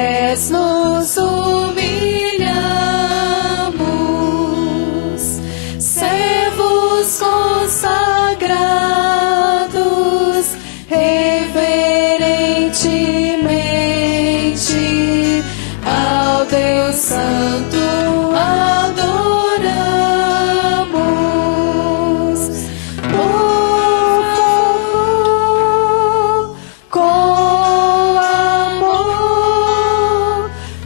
pés nos humilhamos, servos consagrados, reverentemente ao Deus Santo adoramos. Por favor, com amor,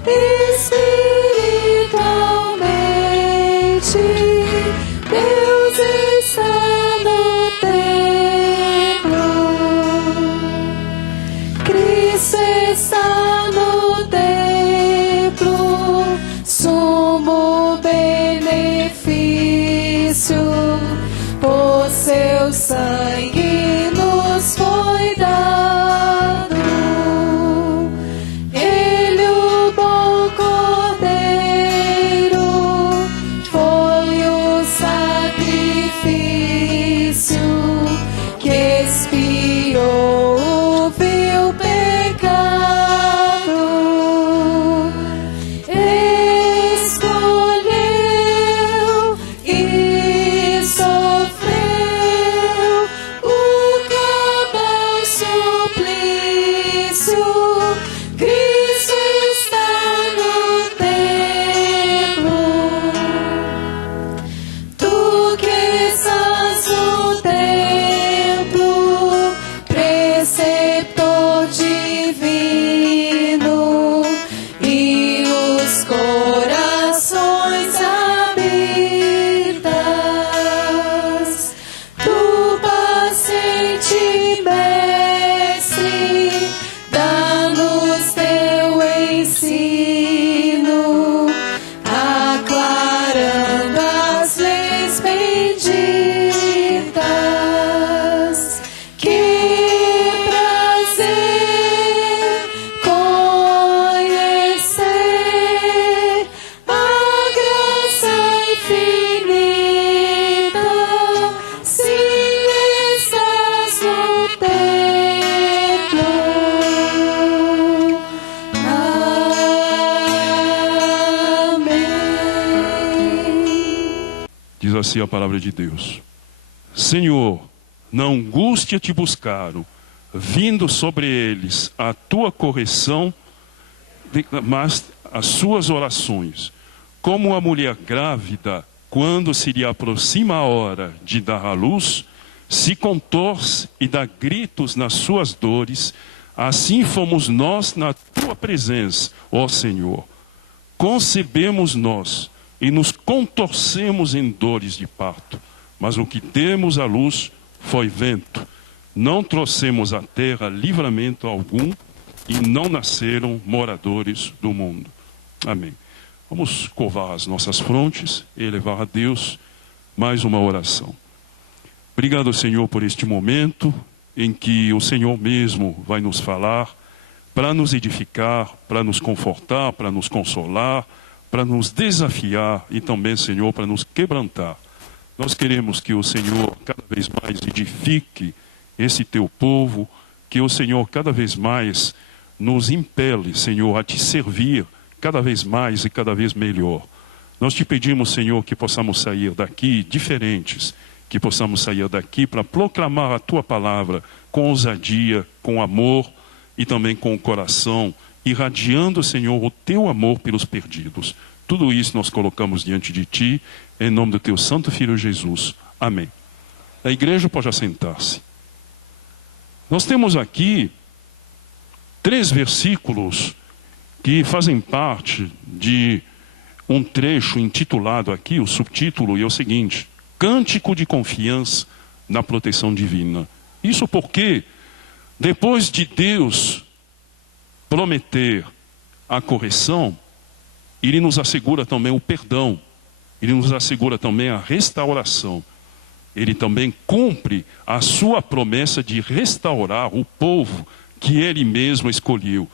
espiritualmente, Deus está no templo. Cristo está no templo, sumo benefício, por seu sangue nos foi dado. Ele, o bom cordeiro, foi o sacrifício que expiou o vil pecado. Escolheu e sofreu o cabal suplício. Cristo está no templo. Tu que estás no templo, preceptor divino, e os corações habitas. Tu paciente mestre, dá-nos teu ensino, aclarando as leis benditas. Que prazer conhecer a graça infinita, se estás no templo. Amém. Diz assim a palavra de Deus: Senhor, na angústia te buscaram, vindo sobre eles a tua correção, mas as suas orações. Como a mulher grávida, quando se lhe aproxima a hora de dar à luz, se contorce e dá gritos nas suas dores, assim fomos nós na tua presença, ó Senhor. Concebemos nós e nos contorcemos em dores de parto, mas o que demos à luz foi vento. Não trouxemos à terra livramento algum, e não nasceram moradores do mundo. Amém. Vamos curvar as nossas frontes e elevar a Deus mais uma oração. Obrigado, Senhor, por este momento em que o Senhor mesmo vai nos falar, para nos edificar, para nos confortar, para nos consolar, para nos desafiar e também, Senhor, para nos quebrantar. Nós queremos que o Senhor cada vez mais edifique esse teu povo, que o Senhor cada vez mais nos impele, Senhor, a te servir cada vez mais e cada vez melhor. Nós te pedimos, Senhor, que possamos sair daqui diferentes, que possamos sair daqui para proclamar a tua palavra com ousadia, com amor e também com o coração, irradiando, Senhor, o teu amor pelos perdidos. Tudo isso nós colocamos diante de ti, em nome do teu santo Filho Jesus. Amém. A igreja pode assentar-se. Nós temos aqui 3 versículos que fazem parte de um trecho intitulado aqui, o subtítulo é o seguinte: Cântico de confiança na proteção divina. Isso porque, depois de Deus prometer a correção, Ele nos assegura também o perdão, Ele nos assegura também a restauração. Ele também cumpre a sua promessa de restaurar o povo que Ele mesmo escolheu.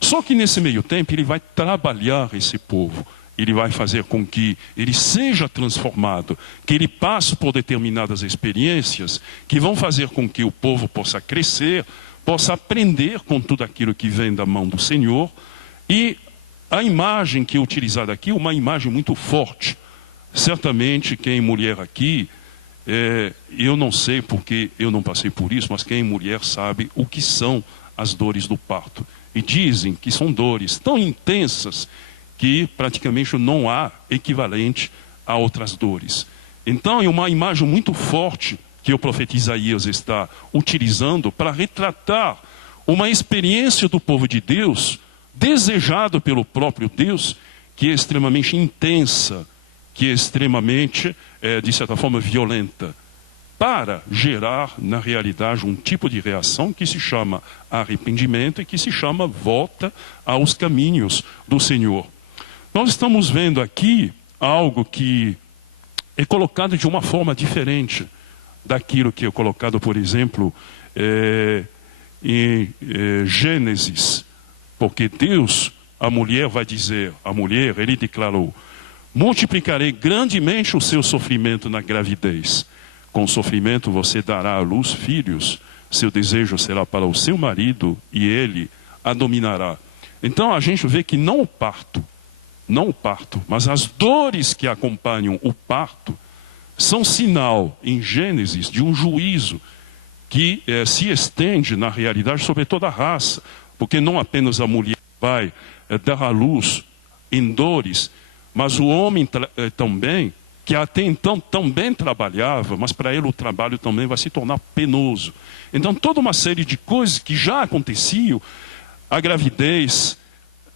Só que nesse meio tempo Ele vai trabalhar esse povo. Ele vai fazer com que ele seja transformado, que ele passe por determinadas experiências que vão fazer com que o povo possa crescer, possa aprender com tudo aquilo que vem da mão do Senhor E a imagem que é utilizada aqui é uma imagem muito forte. Certamente quem é mulher aqui, eu não sei porque eu não passei por isso, mas quem é mulher sabe o que são as dores do parto. E dizem que são dores tão intensas que praticamente não há equivalente a outras dores. Então é uma imagem muito forte que o profeta Isaías está utilizando para retratar uma experiência do povo de Deus, desejado pelo próprio Deus, que é extremamente intensa, que é extremamente, de certa forma, violenta, para gerar, na realidade, um tipo de reação que se chama arrependimento e que se chama volta aos caminhos do Senhor. Nós estamos vendo aqui algo que é colocado de uma forma diferente daquilo que é colocado, por exemplo, em Gênesis. Porque Deus, a mulher vai dizer, ele declarou: multiplicarei grandemente o seu sofrimento na gravidez. Com sofrimento você dará à luz filhos, seu desejo será para o seu marido e ele a dominará. Então a gente vê que não o parto, mas as dores que acompanham o parto são sinal, em Gênesis, de um juízo que se estende, na realidade, sobre toda a raça. Porque não apenas a mulher vai dar à luz em dores, mas o homem também, que até então também trabalhava, mas para ele o trabalho também vai se tornar penoso. Então toda uma série de coisas que já aconteciam, a gravidez,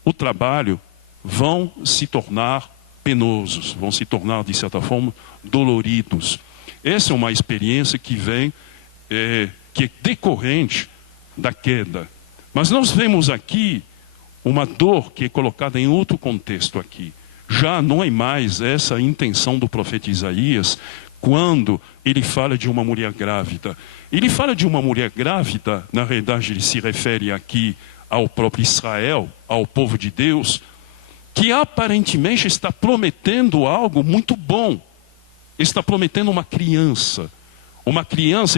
o trabalho, vão se tornar penosos, vão se tornar, de certa forma, doloridos. Essa é uma experiência que vem, que é decorrente da queda. Mas nós vemos aqui uma dor que é colocada em outro contexto aqui. Já não é mais essa a intenção do profeta Isaías quando ele fala de uma mulher grávida. Ele fala de uma mulher grávida, na realidade ele se refere aqui ao próprio Israel, ao povo de Deus, que aparentemente está prometendo algo muito bom. Está prometendo uma criança.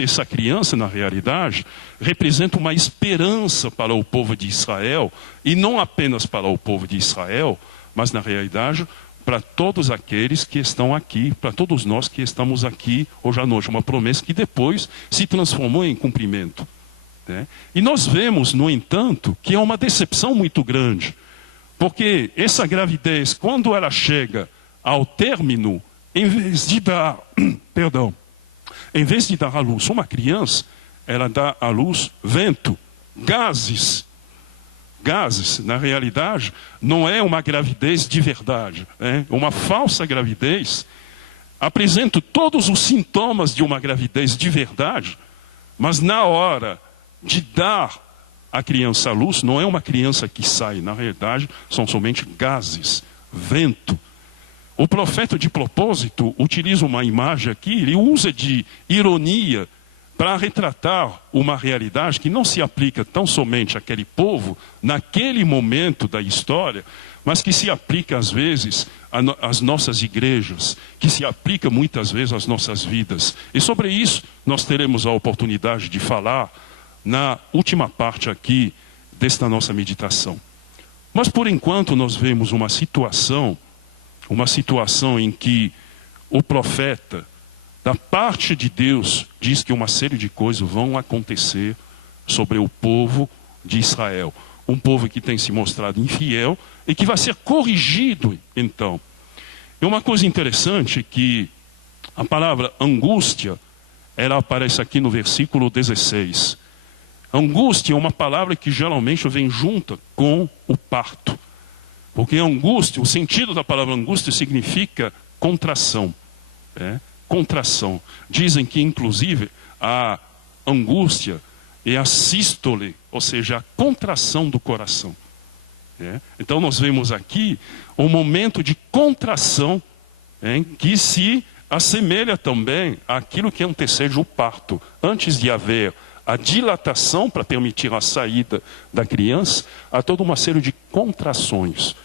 Essa criança, na realidade, representa uma esperança para o povo de Israel, e não apenas para o povo de Israel, mas, na realidade, para todos aqueles que estão aqui, para todos nós que estamos aqui hoje à noite. Uma promessa que depois se transformou em cumprimento. Né? E nós vemos, no entanto, que é uma decepção muito grande, porque essa gravidez, quando ela chega ao término, em vez de dar, em vez de dar à luz uma criança, ela dá à luz vento, gases. Gases, na realidade, não é uma gravidez de verdade. É uma falsa gravidez. Apresenta todos os sintomas de uma gravidez de verdade, mas na hora de dar a criança à luz, não é uma criança que sai. Na realidade, são somente gases, vento. O profeta, de propósito, utiliza uma imagem aqui, ele usa de ironia para retratar uma realidade que não se aplica tão somente àquele povo, naquele momento da história, mas que se aplica às vezes às nossas igrejas, que se aplica muitas vezes às nossas vidas. E sobre isso nós teremos a oportunidade de falar na última parte aqui desta nossa meditação. Mas por enquanto nós vemos uma situação em que o profeta, da parte de Deus, diz que uma série de coisas vão acontecer sobre o povo de Israel. Um povo que tem se mostrado infiel e que vai ser corrigido, então. E uma coisa interessante é que a palavra angústia, ela aparece aqui no versículo 16. Angústia é uma palavra que geralmente vem junta com o parto. Porque angústia, o sentido da palavra angústia significa contração. Contração. Dizem que, inclusive, a angústia é a sístole, ou seja, a contração do coração. Então, nós vemos aqui um momento de contração que se assemelha também àquilo que antecede o parto. Antes de haver a dilatação para permitir a saída da criança, há toda uma série de contrações.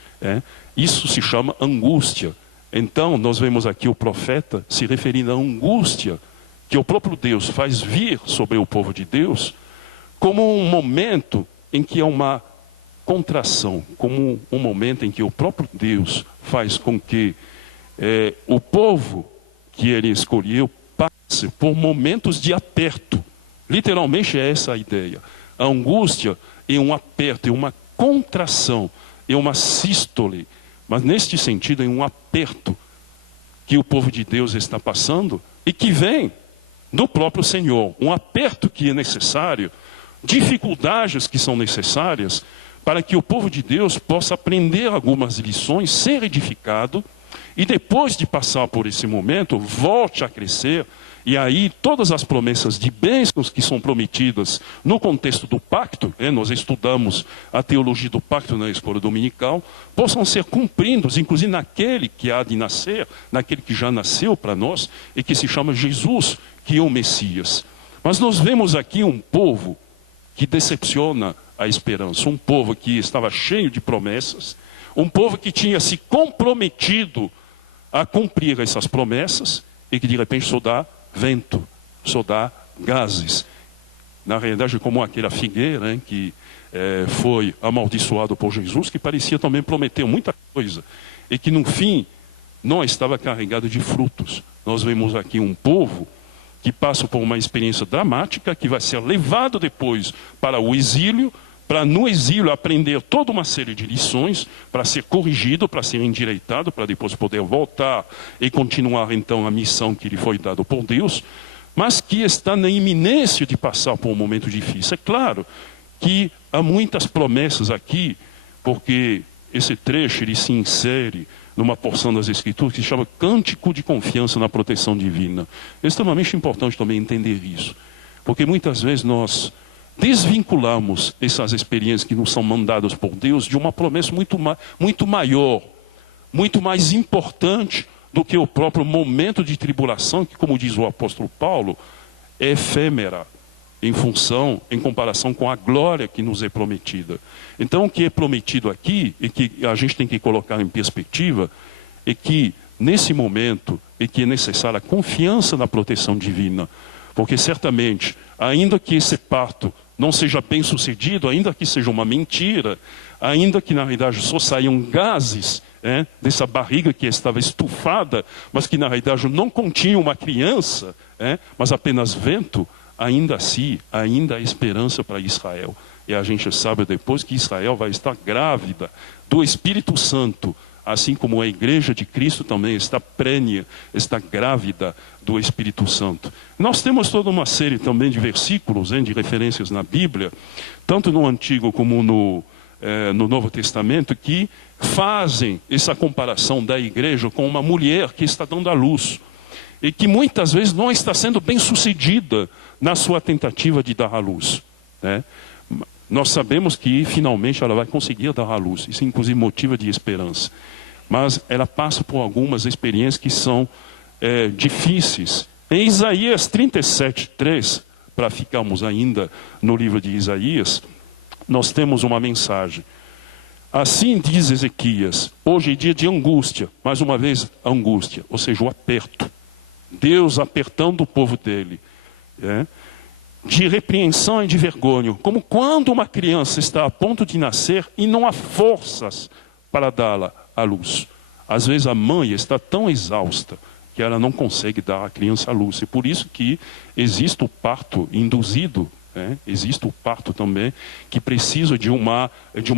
Isso se chama angústia. Então, nós vemos aqui o profeta se referindo à angústia que o próprio Deus faz vir sobre o povo de Deus, como um momento em que há uma contração, como um momento em que o próprio Deus faz com que o povo que ele escolheu passe por momentos de aperto. Literalmente é essa a ideia. A angústia é um aperto, é uma contração, é uma sístole. Mas neste sentido é um aperto que o povo de Deus está passando e que vem do próprio Senhor. Um aperto que é necessário, dificuldades que são necessárias para que o povo de Deus possa aprender algumas lições, ser edificado e depois de passar por esse momento, volte a crescer. E aí todas as promessas de bênçãos que são prometidas no contexto do pacto, nós estudamos a teologia do pacto na escola dominical, possam ser cumpridos, inclusive naquele que há de nascer, naquele que já nasceu para nós e que se chama Jesus, que é o Messias. Mas nós vemos aqui um povo que decepciona a esperança, um povo que estava cheio de promessas, um povo que tinha se comprometido a cumprir essas promessas e que de repente só dá vento, só dá gases. Na realidade, como aquela figueira que foi amaldiçoado por Jesus, que parecia também prometer muita coisa, e que no fim não estava carregado de frutos. Nós vemos aqui um povo que passa por uma experiência dramática, que vai ser levado depois para o exílio, para no exílio aprender toda uma série de lições, para ser corrigido, para ser endireitado, para depois poder voltar e continuar então a missão que lhe foi dada por Deus, mas que está na iminência de passar por um momento difícil. É claro que há muitas promessas aqui, porque esse trecho ele se insere numa porção das Escrituras que se chama Cântico de Confiança na Proteção Divina. É extremamente importante também entender isso, porque muitas vezes nós desvinculamos essas experiências que nos são mandadas por Deus de uma promessa muito maior, muito mais importante do que o próprio momento de tribulação, que, como diz o apóstolo Paulo, é efêmera em comparação com a glória que nos é prometida. Então, o que é prometido aqui, e que a gente tem que colocar em perspectiva, é que, nesse momento, é que é necessária a confiança na proteção divina, porque certamente, ainda que esse parto não seja bem sucedido, ainda que seja uma mentira, ainda que na realidade só saiam gases dessa barriga que estava estufada, mas que na realidade não continha uma criança, mas apenas vento, ainda assim, ainda há esperança para Israel. E a gente sabe depois que Israel vai estar grávida do Espírito Santo, assim como a igreja de Cristo também está prênia, está grávida do Espírito Santo. Nós temos toda uma série também de versículos, de referências na Bíblia, tanto no Antigo como no Novo Testamento, que fazem essa comparação da igreja com uma mulher que está dando à luz e que muitas vezes não está sendo bem sucedida na sua tentativa de dar à luz. Nós sabemos que finalmente ela vai conseguir dar à luz, isso inclusive motiva de esperança. Mas ela passa por algumas experiências que são difíceis. Em Isaías 37:3, para ficarmos ainda no livro de Isaías, nós temos uma mensagem. Assim diz Ezequias, hoje é dia de angústia, mais uma vez angústia, ou seja, o aperto. Deus apertando o povo dele, de repreensão e de vergonha, como quando uma criança está a ponto de nascer e não há forças para dá-la à luz. Às vezes a mãe está tão exausta que ela não consegue dar à criança à luz. É por isso que existe o parto induzido, existe o parto também, que precisa de uma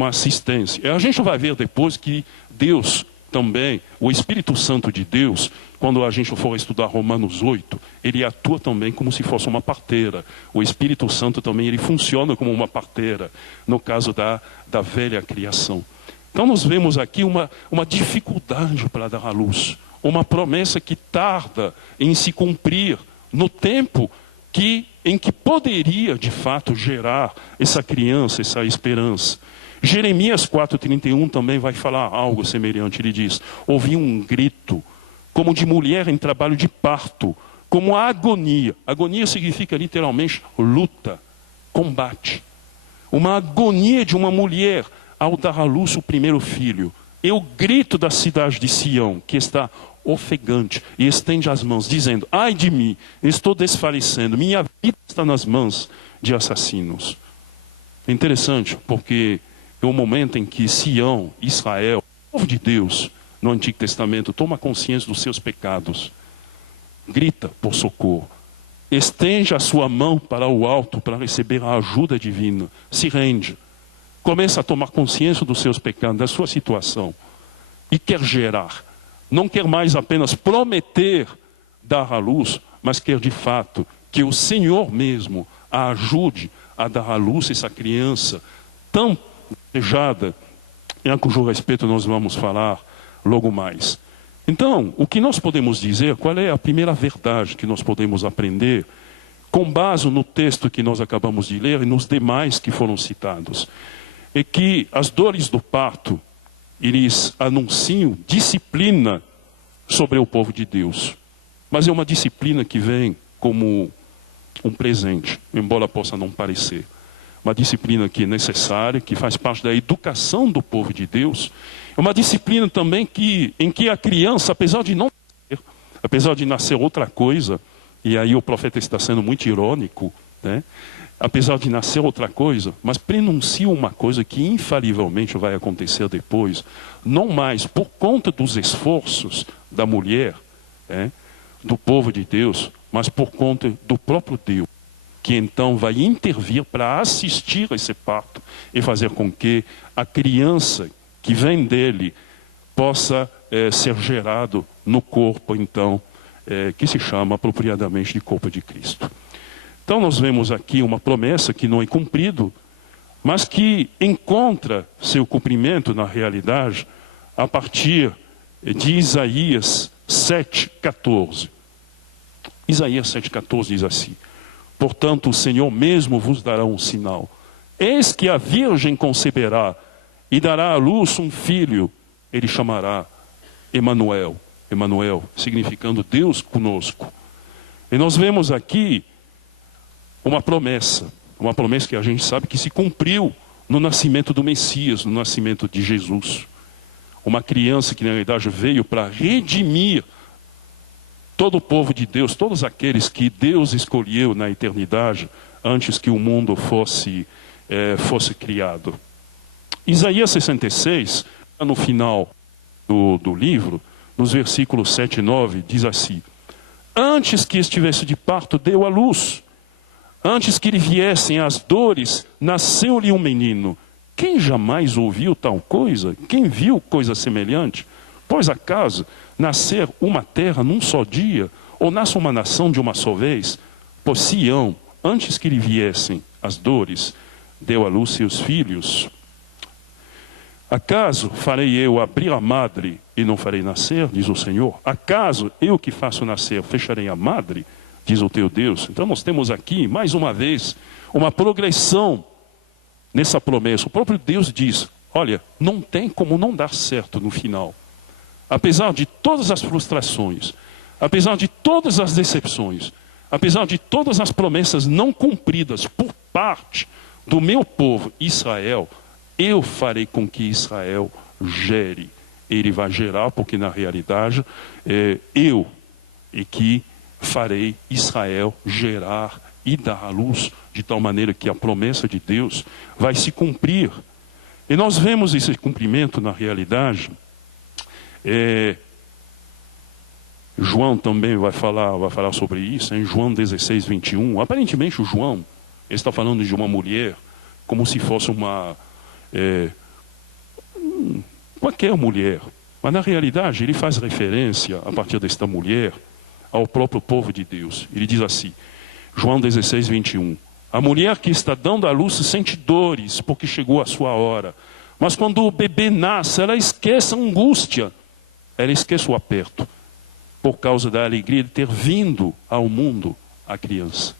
assistência. E a gente vai ver depois que Deus também, o Espírito Santo de Deus, quando a gente for estudar Romanos 8, ele atua também como se fosse uma parteira. O Espírito Santo também ele funciona como uma parteira, no caso da velha criação. Então nós vemos aqui uma dificuldade para dar à luz, uma promessa que tarda em se cumprir no tempo em que poderia de fato gerar essa criança, essa esperança. Jeremias 4:31 também vai falar algo semelhante. Ele diz: ouvi um grito, como de mulher em trabalho de parto, como a agonia. Agonia significa literalmente luta, combate. Uma agonia de uma mulher ao dar à luz o primeiro filho. É o grito da cidade de Sião, que está ofegante e estende as mãos, dizendo: ai de mim, estou desfalecendo, minha vida está nas mãos de assassinos. É interessante, porque é o momento em que Sião, Israel, o povo de Deus, no Antigo Testamento, toma consciência dos seus pecados, grita por socorro, estende a sua mão para o alto para receber a ajuda divina, se rende, começa a tomar consciência dos seus pecados, da sua situação, e quer gerar. Não quer mais apenas prometer dar à luz, mas quer de fato que o Senhor mesmo a ajude a dar à luz essa criança tão desejada, e a cujo respeito nós vamos falar logo mais. Então, o que nós podemos dizer, qual é a primeira verdade que nós podemos aprender, com base no texto que nós acabamos de ler e nos demais que foram citados, é que as dores do parto, eles anunciam disciplina sobre o povo de Deus. Mas é uma disciplina que vem como um presente, embora possa não parecer. Uma disciplina que é necessária, que faz parte da educação do povo de Deus. É uma disciplina também em que a criança, apesar de nascer outra coisa, e aí o profeta está sendo muito irônico, né? Apesar de nascer outra coisa, mas prenuncia uma coisa que infalivelmente vai acontecer depois, não mais por conta dos esforços da mulher, do povo de Deus, mas por conta do próprio Deus, que então vai intervir para assistir a esse parto e fazer com que a criança que vem dele possa ser gerado no corpo, então, que se chama apropriadamente de corpo de Cristo. Então nós vemos aqui uma promessa que não é cumprida, mas que encontra seu cumprimento na realidade a partir de Isaías 7,14. Isaías 7,14 diz assim: portanto o Senhor mesmo vos dará um sinal. Eis que a virgem conceberá e dará à luz um filho, ele chamará Emanuel. Emanuel, significando Deus conosco. E nós vemos aqui uma promessa que a gente sabe que se cumpriu no nascimento do Messias, no nascimento de Jesus. Uma criança que na realidade veio para redimir todo o povo de Deus, todos aqueles que Deus escolheu na eternidade, antes que o mundo fosse criado. Isaías 66, no final do livro, nos versículos 7 e 9, diz assim: antes que estivesse de parto, deu à luz. Antes que lhe viessem as dores, nasceu-lhe um menino. Quem jamais ouviu tal coisa? Quem viu coisa semelhante? Pois acaso nascer uma terra num só dia, ou nasce uma nação de uma só vez? Pois Sião, antes que lhe viessem as dores, deu à luz seus filhos. Acaso farei eu abrir a madre e não farei nascer, diz o Senhor? Acaso eu que faço nascer, fecharei a madre, diz o teu Deus? Então nós temos aqui, mais uma vez, uma progressão nessa promessa. O próprio Deus diz: olha, não tem como não dar certo no final. Apesar de todas as frustrações, apesar de todas as decepções, apesar de todas as promessas não cumpridas por parte do meu povo Israel, eu farei com que Israel gere. Ele vai gerar, porque na realidade eu é que farei Israel gerar e dar à luz, de tal maneira que a promessa de Deus vai se cumprir. E nós vemos esse cumprimento na realidade. João também vai falar sobre isso, em João 16, 21. Aparentemente o João está falando de uma mulher como se fosse qualquer mulher. Mas na realidade ele faz referência, a partir desta mulher, ao próprio povo de Deus. Ele diz assim, João 16, 21. A mulher que está dando à luz sente dores, porque chegou a sua hora. Mas quando o bebê nasce, ela esquece a angústia. Ela esquece o aperto, por causa da alegria de ter vindo ao mundo a criança.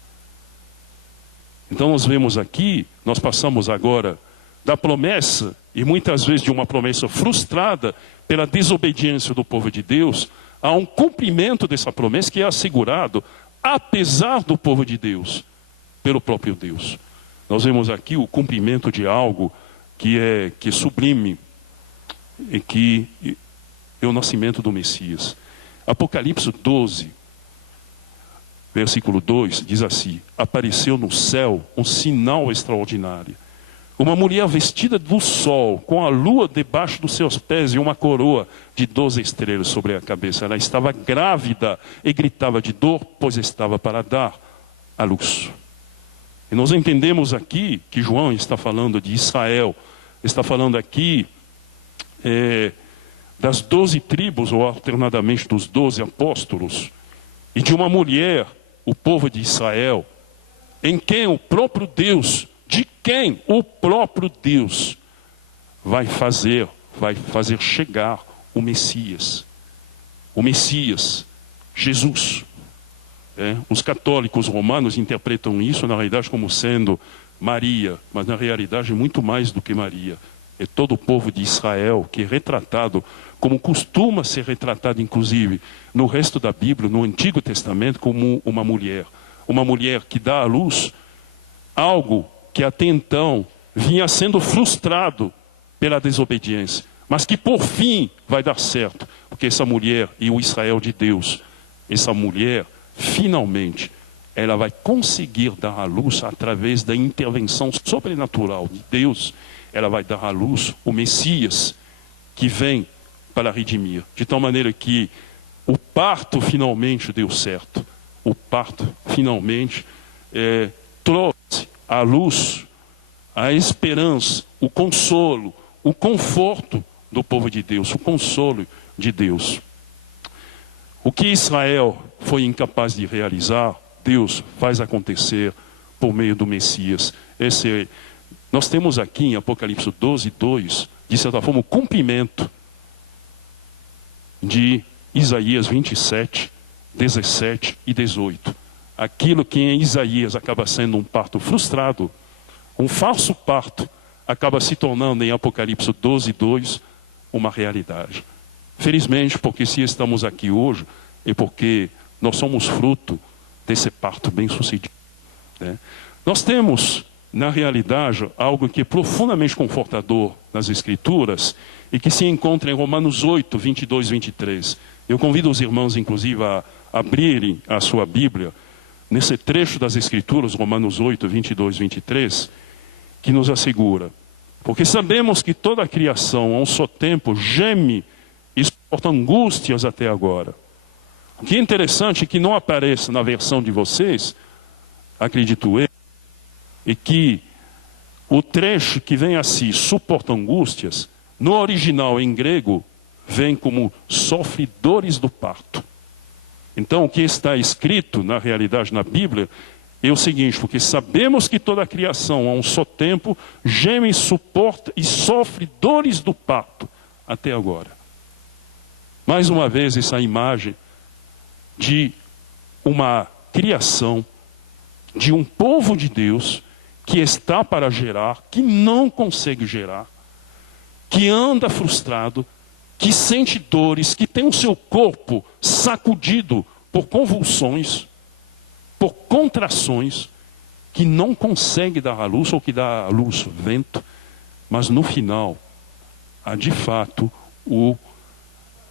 Então nós vemos aqui, nós passamos agora da promessa, e muitas vezes de uma promessa frustrada pela desobediência do povo de Deus, a um cumprimento dessa promessa que é assegurado, apesar do povo de Deus, pelo próprio Deus. Nós vemos aqui o cumprimento de algo que é sublime, e que é o nascimento do Messias. Apocalipse 12, versículo 2, diz assim: apareceu no céu um sinal extraordinário, Uma mulher vestida do sol, com a lua debaixo dos seus pés e uma coroa de 12 estrelas sobre a cabeça. Ela estava grávida e gritava de dor, pois estava para dar à luz. E nós entendemos aqui que João está falando de Israel, está falando aqui das 12 tribos, ou alternadamente dos 12 apóstolos, e de uma mulher, o povo de Israel, em quem o próprio Deus, de quem o próprio Deus vai fazer chegar o Messias, Jesus. Os católicos romanos interpretam isso, na realidade, como sendo Maria, mas na realidade é muito mais do que Maria. É todo o povo de Israel que é retratado, como costuma ser retratado, inclusive, no resto da Bíblia, no Antigo Testamento, como uma mulher que dá à luz algo que até então vinha sendo frustrado pela desobediência, mas que por fim vai dar certo, porque essa mulher e o Israel de Deus, essa mulher, finalmente, ela vai conseguir dar à luz, através da intervenção sobrenatural de Deus, ela vai dar à luz o Messias, que vem para redimir. De tal maneira que o parto finalmente deu certo. O parto finalmente trouxe à luz a esperança, o consolo, o conforto do povo de Deus, o consolo de Deus. O que Israel foi incapaz de realizar, Deus faz acontecer por meio do Messias. Nós temos aqui em Apocalipse 12, 2, de certa forma, o cumprimento de Isaías 27, 17 e 18. Aquilo que em Isaías acaba sendo um parto frustrado, um falso parto, acaba se tornando em Apocalipse 12, 2, uma realidade. Felizmente, porque se estamos aqui hoje, é porque nós somos fruto desse parto bem sucedido. Nós temos, na realidade, algo que é profundamente confortador nas Escrituras e que se encontra em Romanos 8, 22 e 23. Eu convido os irmãos, inclusive, a abrirem a sua Bíblia nesse trecho das Escrituras, Romanos 8, 22 e 23, que nos assegura: porque sabemos que toda a criação, a um só tempo, geme e suporta angústias até agora. O que é interessante é que não aparece na versão de vocês, acredito eu, e que o trecho que vem assim, suporta angústias, no original em grego, vem como sofre dores do parto. Então, o que está escrito, na realidade, na Bíblia, é o seguinte: porque sabemos que toda a criação, a um só tempo, geme, suporta e sofre dores do parto, até agora. Mais uma vez, essa imagem de uma criação, de um povo de Deus, que está para gerar, que não consegue gerar, que anda frustrado, que sente dores, que tem o seu corpo sacudido por convulsões, por contrações, que não consegue dar à luz, ou que dá à luz vento, mas no final, há de fato o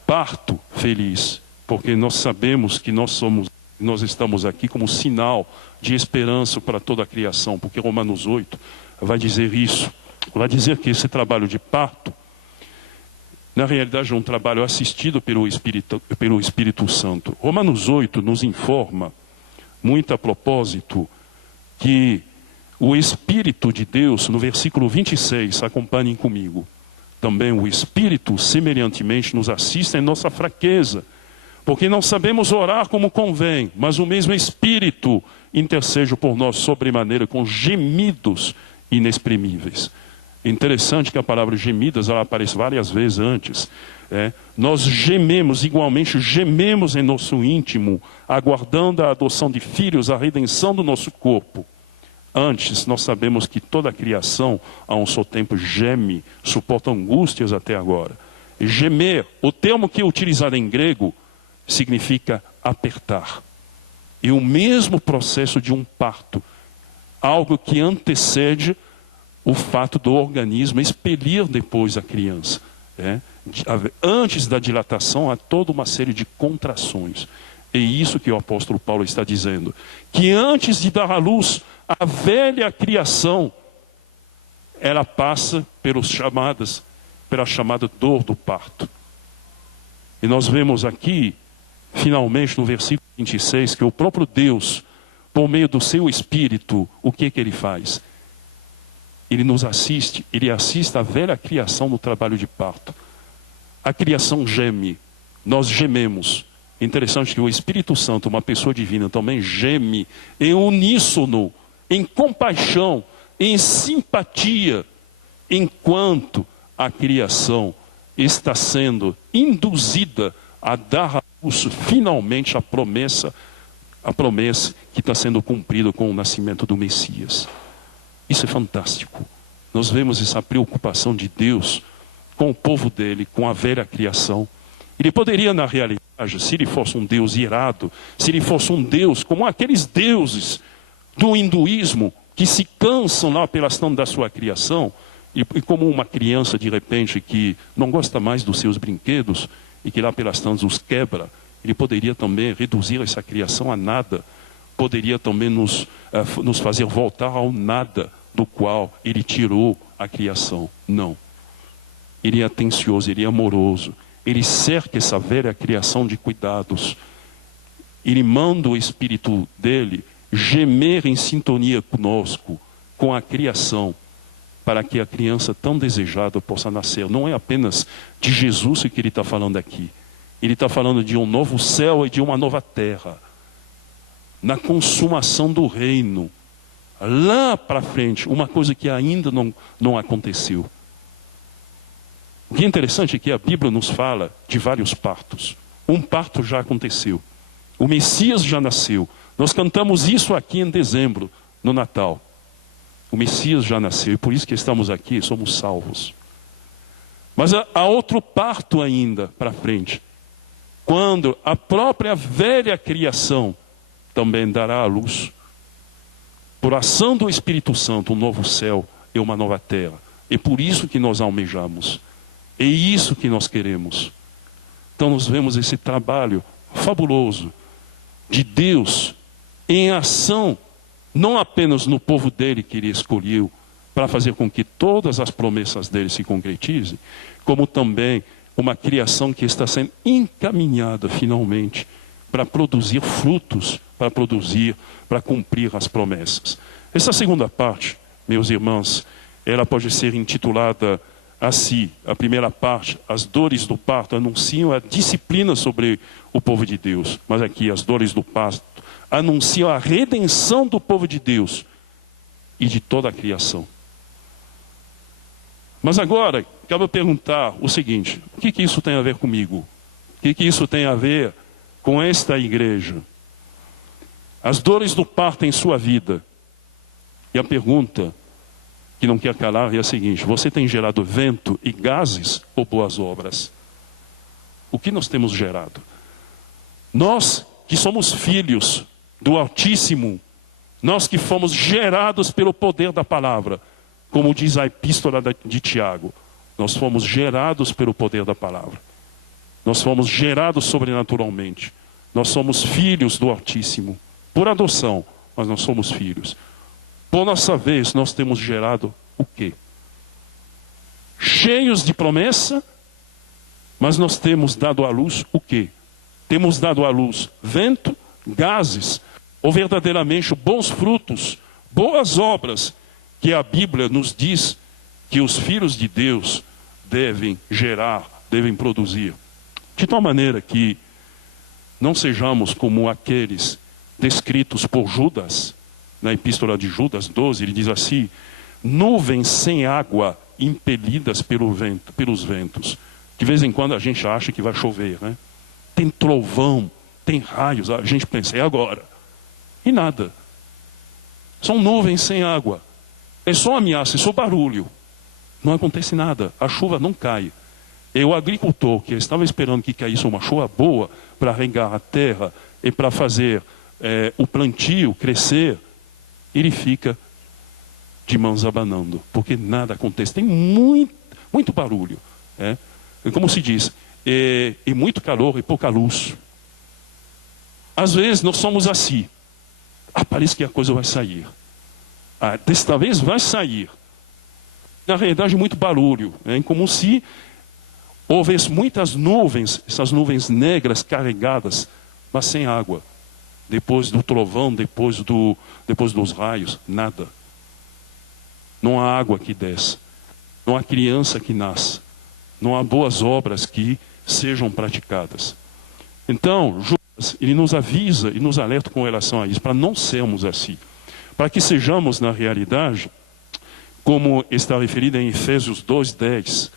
parto feliz, porque nós sabemos que nós estamos aqui como sinal de esperança para toda a criação, porque Romanos 8 vai dizer isso, vai dizer que esse trabalho de parto, na realidade, é um trabalho assistido pelo Espírito Santo. Romanos 8 nos informa, muito a propósito, que o Espírito de Deus, no versículo 26, acompanhem comigo, também o Espírito semelhantemente nos assiste em nossa fraqueza, porque não sabemos orar como convém, mas o mesmo Espírito intercede por nós sobremaneira com gemidos inexprimíveis. Interessante que a palavra gemidas, ela aparece várias vezes antes. Nós gememos, igualmente gememos em nosso íntimo, aguardando a adoção de filhos, a redenção do nosso corpo. Antes, nós sabemos que toda a criação, a um só tempo, geme, suporta angústias até agora. E gemer, o termo que é utilizado em grego, significa apertar. E o mesmo processo de um parto, algo que antecede o fato do organismo expelir depois a criança. Antes da dilatação, há toda uma série de contrações. É isso que o apóstolo Paulo está dizendo. Que antes de dar à luz, a velha criação, ela passa pela chamada dor do parto. E nós vemos aqui, finalmente, no versículo 26, que o próprio Deus, por meio do seu Espírito, o que ele faz? Ele nos assiste, ele assiste à velha criação no trabalho de parto. A criação geme, nós gememos. Interessante que o Espírito Santo, uma pessoa divina, também geme em uníssono, em compaixão, em simpatia, enquanto a criação está sendo induzida a dar à luz finalmente a promessa que está sendo cumprida com o nascimento do Messias. Isso é fantástico. Nós vemos essa preocupação de Deus com o povo dele, com a velha criação. Ele poderia, na realidade, se ele fosse um Deus irado, se ele fosse um Deus como aqueles deuses do hinduísmo que se cansam lá pela questão da sua criação, e como uma criança, de repente, que não gosta mais dos seus brinquedos e que lá pelas tantas os quebra, ele poderia também reduzir essa criação a nada, poderia também nos fazer voltar ao nada do qual ele tirou a criação. Não. Ele é atencioso, ele é amoroso, ele cerca essa velha criação de cuidados. Ele manda o Espírito dele gemer em sintonia conosco, com a criação, para que a criança tão desejada possa nascer. Não é apenas de Jesus que ele está falando aqui. Ele está falando de um novo céu e de uma nova terra. Na consumação do reino. Lá para frente, uma coisa que ainda não aconteceu. O que é interessante é que a Bíblia nos fala de vários partos. Um parto já aconteceu. O Messias já nasceu. Nós cantamos isso aqui em dezembro, no Natal. O Messias já nasceu e por isso que estamos aqui, somos salvos. Mas há outro parto ainda para frente. Quando a própria velha criação também dará à luz, por ação do Espírito Santo, um novo céu e uma nova terra. É por isso que nós almejamos. É isso que nós queremos. Então nós vemos esse trabalho fabuloso de Deus em ação, não apenas no povo dele que ele escolheu, para fazer com que todas as promessas dele se concretizem, como também uma criação que está sendo encaminhada finalmente para produzir frutos, para cumprir as promessas. Essa segunda parte, meus irmãos, ela pode ser intitulada assim. A primeira parte, as dores do parto, anunciam a disciplina sobre o povo de Deus. Mas aqui, as dores do parto anunciam a redenção do povo de Deus e de toda a criação. Mas agora, quero perguntar o seguinte: o que isso tem a ver comigo? O que isso tem a ver com esta igreja? As dores do parto em sua vida. E a pergunta que não quer calar é a seguinte: você tem gerado vento e gases ou boas obras? O que nós temos gerado? Nós que somos filhos do Altíssimo, nós que fomos gerados pelo poder da palavra, como diz a epístola de Tiago, nós fomos gerados pelo poder da palavra. Nós fomos gerados sobrenaturalmente. Nós somos filhos do Altíssimo, por adoção, mas nós somos filhos. Por nossa vez, nós temos gerado o quê? Cheios de promessa, mas nós temos dado à luz o quê? Temos dado à luz vento, gases, ou verdadeiramente bons frutos, boas obras, que a Bíblia nos diz que os filhos de Deus devem gerar, devem produzir. De tal maneira que não sejamos como aqueles descritos por Judas, na epístola de Judas 12, ele diz assim: nuvens sem água impelidas pelos ventos. De vez em quando a gente acha que vai chover, né? Tem trovão, tem raios, a gente pensa, é agora. E nada. São nuvens sem água. É só ameaça, é só barulho. Não acontece nada, a chuva não cai. E o agricultor que estava esperando que caísse uma chuva boa para regar a terra e para fazer o plantio crescer, ele fica de mãos abanando, porque nada acontece. Tem muito barulho. E como se diz, e muito calor e pouca luz. Às vezes nós somos assim. Parece que a coisa vai sair. Desta vez vai sair. na realidade, muito barulho. É como se houvesse muitas nuvens, essas nuvens negras carregadas, mas sem água. Depois do trovão, depois dos raios, nada. Não há água que desce. Não há criança que nasce. Não há boas obras que sejam praticadas. Então, Judas, ele nos avisa e nos alerta com relação a isso, para não sermos assim. Para que sejamos, na realidade, como está referido em Efésios 2:10,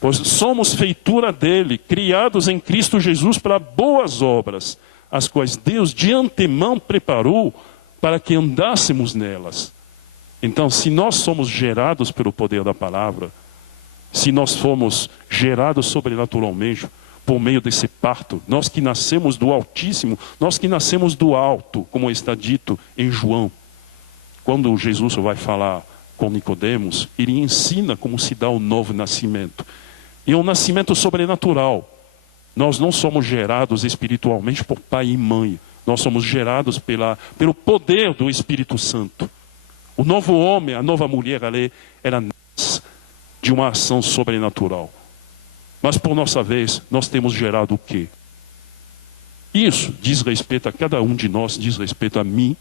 pois somos feitura dele, criados em Cristo Jesus para boas obras, as quais Deus de antemão preparou para que andássemos nelas. Então, se nós somos gerados pelo poder da palavra, se nós fomos gerados sobrenaturalmente por meio desse parto, nós que nascemos do Altíssimo, nós que nascemos do alto, como está dito em João, quando Jesus vai falar com Nicodemos, ele ensina como se dá o novo nascimento. E é um nascimento sobrenatural. Nós não somos gerados espiritualmente por pai e mãe. Nós somos gerados pelo poder do Espírito Santo. O novo homem, a nova mulher, ela nasce de uma ação sobrenatural. Mas por nossa vez, nós temos gerado o quê? Isso diz respeito a cada um de nós, diz respeito a mim,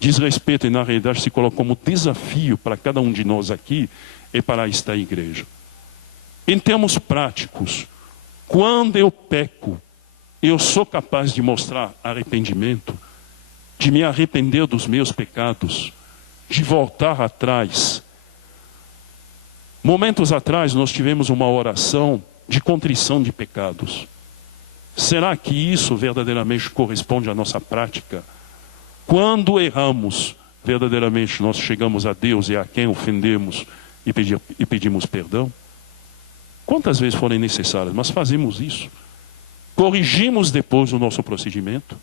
diz respeito e na realidade se coloca como desafio para cada um de nós aqui e para esta igreja. Em termos práticos, quando eu peco, eu sou capaz de mostrar arrependimento, de me arrepender dos meus pecados, de voltar atrás. Momentos atrás nós tivemos uma oração de contrição de pecados. Será que isso verdadeiramente corresponde à nossa prática? Quando erramos, verdadeiramente nós chegamos a Deus e a quem ofendemos e pedimos perdão? Quantas vezes forem necessárias, mas fazemos isso. Corrigimos depois o nosso procedimento.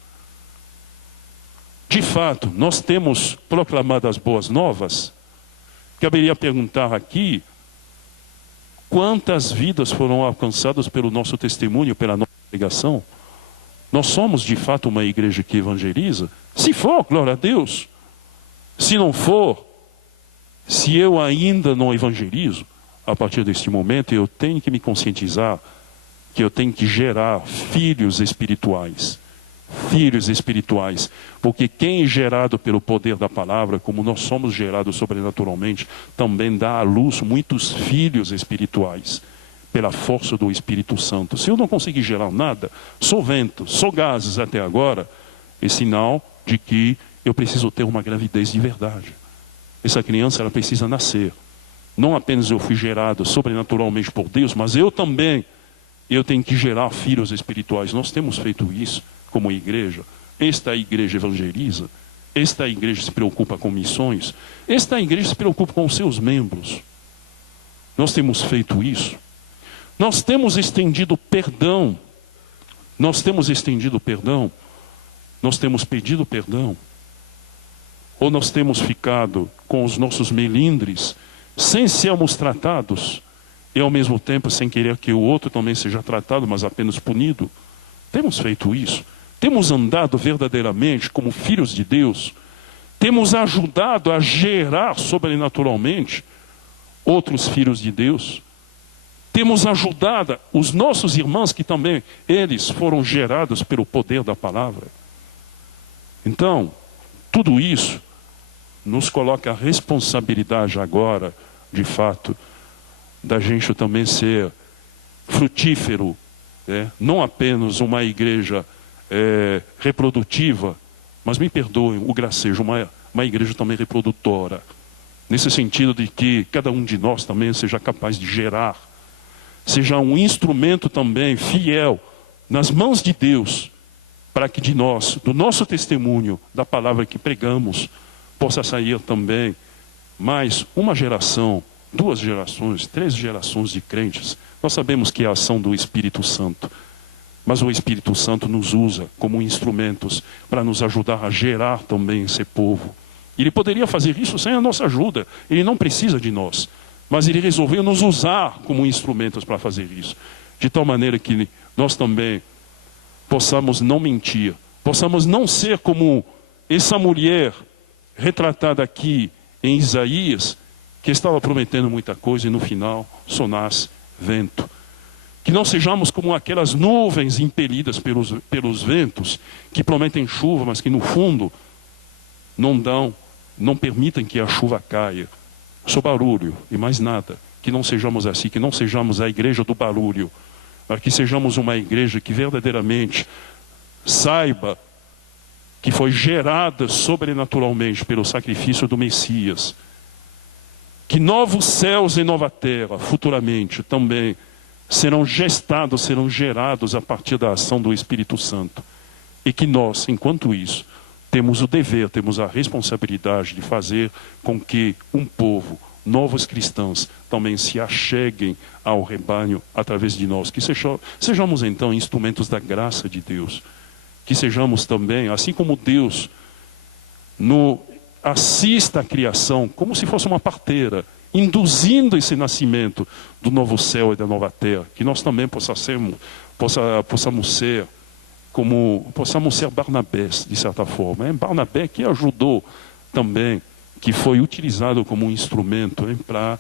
De fato, nós temos proclamado as boas novas. Caberia perguntar aqui, quantas vidas foram alcançadas pelo nosso testemunho, pela nossa pregação? Nós somos de fato uma igreja que evangeliza? Se for, glória a Deus. Se não for, se eu ainda não evangelizo, a partir deste momento eu tenho que me conscientizar que eu tenho que gerar filhos espirituais. Filhos espirituais. Porque quem é gerado pelo poder da palavra, como nós somos gerados sobrenaturalmente, também dá à luz muitos filhos espirituais, pela força do Espírito Santo. Se eu não conseguir gerar nada, sou vento, sou gases até agora, é sinal de que eu preciso ter uma gravidez de verdade. Essa criança, ela precisa nascer. Não apenas eu fui gerado sobrenaturalmente por Deus, mas eu também, eu tenho que gerar filhos espirituais. Nós temos feito isso como igreja. Esta igreja evangeliza, esta igreja se preocupa com missões, esta igreja se preocupa com os seus membros. Nós temos feito isso. Nós temos estendido perdão. Nós temos estendido perdão. Nós temos pedido perdão. Ou nós temos ficado com os nossos melindres, sem sermos tratados, e ao mesmo tempo sem querer que o outro também seja tratado, mas apenas punido. Temos feito isso. Temos andado verdadeiramente como filhos de Deus. Temos ajudado a gerar sobrenaturalmente outros filhos de Deus. Temos ajudado os nossos irmãos que também, eles foram gerados pelo poder da palavra. Então, tudo isso nos coloca a responsabilidade agora, de fato, da gente também ser frutífero, não apenas uma igreja reprodutiva, mas me perdoem o gracejo, uma igreja também reprodutora, nesse sentido de que cada um de nós também seja capaz de gerar, seja um instrumento também fiel nas mãos de Deus, para que de nós, do nosso testemunho, da palavra que pregamos, possa sair também mais uma geração, 2 gerações, 3 gerações de crentes. Nós sabemos que é a ação do Espírito Santo, mas o Espírito Santo nos usa como instrumentos para nos ajudar a gerar também esse povo. Ele poderia fazer isso sem a nossa ajuda, ele não precisa de nós, mas ele resolveu nos usar como instrumentos para fazer isso, de tal maneira que nós também possamos não mentir, possamos não ser como essa mulher retratada aqui em Isaías, que estava prometendo muita coisa e no final só nasce vento. Que não sejamos como aquelas nuvens impelidas pelos ventos, que prometem chuva, mas que no fundo não permitem que a chuva caia. Só barulho e mais nada. Que não sejamos assim, que não sejamos a igreja do barulho, mas que sejamos uma igreja que verdadeiramente saiba que foi gerada sobrenaturalmente pelo sacrifício do Messias. Que novos céus e nova terra, futuramente, também serão gestados, serão gerados a partir da ação do Espírito Santo. E que nós, enquanto isso, temos o dever, temos a responsabilidade de fazer com que um povo, novos cristãos, também se acheguem ao rebanho através de nós. Que sejamos então instrumentos da graça de Deus. Que sejamos também, assim como Deus assista à criação, como se fosse uma parteira, induzindo esse nascimento do novo céu e da nova terra, que nós também possamos ser Barnabés, de certa forma. É Barnabé que ajudou também, que foi utilizado como um instrumento para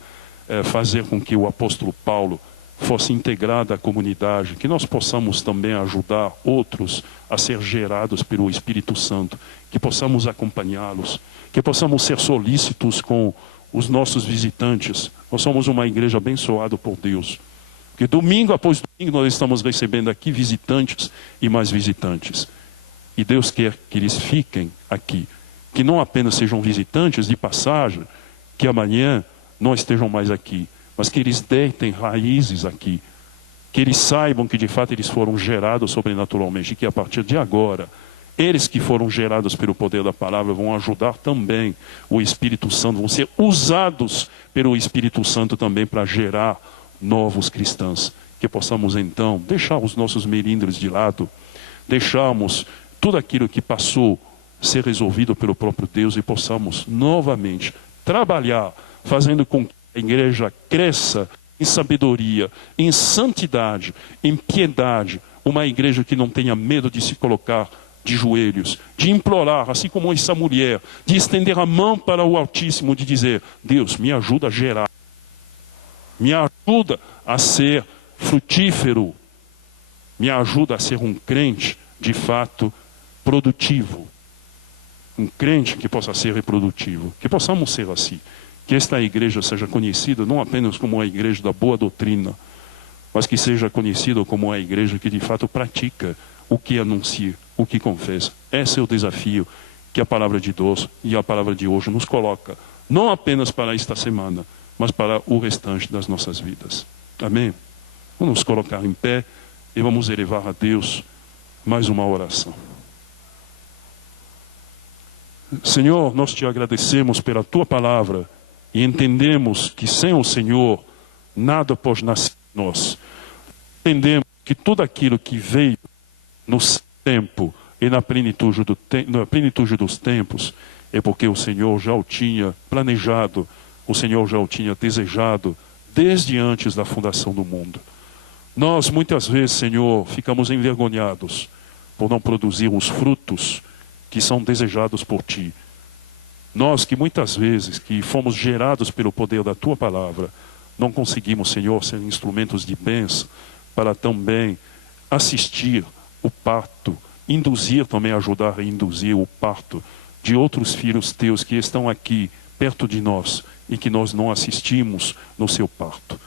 fazer com que o apóstolo Paulo fosse integrado à comunidade, que nós possamos também ajudar outros a ser gerados pelo Espírito Santo, que possamos acompanhá-los, que possamos ser solícitos com os nossos visitantes. Nós somos uma igreja abençoada por Deus, porque domingo após domingo nós estamos recebendo aqui visitantes e mais visitantes. E Deus quer que eles fiquem aqui, que não apenas sejam visitantes de passagem, que amanhã não estejam mais aqui, mas que eles deitem raízes aqui, que eles saibam que de fato eles foram gerados sobrenaturalmente, e que a partir de agora, eles que foram gerados pelo poder da palavra vão ajudar também o Espírito Santo, vão ser usados pelo Espírito Santo também para gerar novos cristãos. Que possamos então deixar os nossos melindres de lado, deixarmos tudo aquilo que passou ser resolvido pelo próprio Deus e possamos novamente trabalhar, fazendo com que a igreja cresça em sabedoria, em santidade, em piedade, uma igreja que não tenha medo de se colocar de joelhos, de implorar, assim como essa mulher, de estender a mão para o Altíssimo, de dizer: Deus, me ajuda a gerar, me ajuda a ser frutífero, me ajuda a ser um crente de fato produtivo, um crente que possa ser reprodutivo, que possamos ser assim, que esta igreja seja conhecida não apenas como a igreja da boa doutrina, mas que seja conhecida como a igreja que de fato pratica o que anuncia, o que confessa. Esse é o desafio que a palavra de Deus e a palavra de hoje nos coloca, não apenas para esta semana, mas para o restante das nossas vidas. Amém? Vamos nos colocar em pé e vamos elevar a Deus mais uma oração. Senhor, nós te agradecemos pela tua palavra e entendemos que sem o Senhor nada pode nascer em nós. Entendemos que tudo aquilo que veio no tempo e na plenitude dos tempos é porque o Senhor já o tinha planejado, o Senhor já o tinha desejado desde antes da fundação do mundo. Nós muitas vezes, Senhor, ficamos envergonhados por não produzir os frutos que são desejados por Ti. Nós que muitas vezes que fomos gerados pelo poder da Tua palavra, não conseguimos, Senhor, ser instrumentos de bênção para também assistir o parto, induzir também, ajudar a induzir o parto de outros filhos Teus que estão aqui perto de nós e que nós não assistimos no seu parto.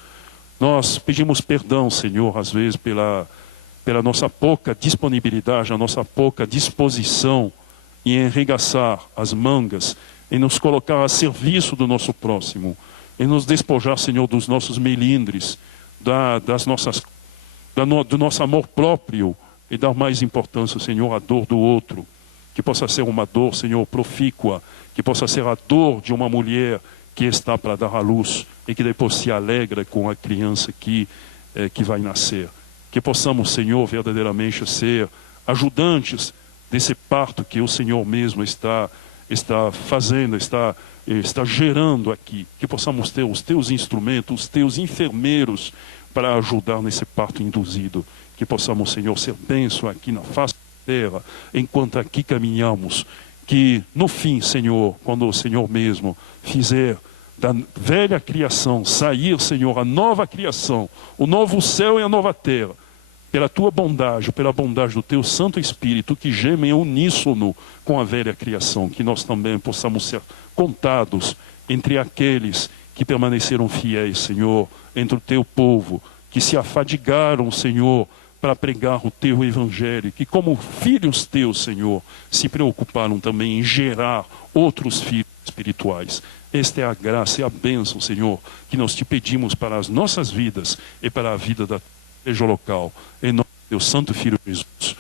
Nós pedimos perdão, Senhor, às vezes pela nossa pouca disponibilidade, a nossa pouca disposição em arregaçar as mangas, em nos colocar a serviço do nosso próximo, em nos despojar, Senhor, dos nossos melindres, do nosso amor próprio e dar mais importância, Senhor, à dor do outro. Que possa ser uma dor, Senhor, profícua, que possa ser a dor de uma mulher que está para dar à luz e que depois se alegra com a criança que vai nascer. Que possamos, Senhor, verdadeiramente ser ajudantes desse parto que o Senhor mesmo está fazendo, está gerando aqui. Que possamos ter os Teus instrumentos, os Teus enfermeiros para ajudar nesse parto induzido. Que possamos, Senhor, ser bênção aqui na face da terra, enquanto aqui caminhamos. Que no fim, Senhor, quando o Senhor mesmo fizer da velha criação sair, Senhor, a nova criação, o novo céu e a nova terra, pela tua bondade, pela bondade do teu Santo Espírito, que geme em uníssono com a velha criação, que nós também possamos ser contados entre aqueles que permaneceram fiéis, Senhor, entre o teu povo, que se afadigaram, Senhor, para pregar o teu evangelho, que como filhos teus, Senhor, se preocuparam também em gerar outros filhos espirituais. Esta é a graça e a bênção, Senhor, que nós te pedimos para as nossas vidas e para a vida da igreja local. Em nome do teu Santo Filho Jesus.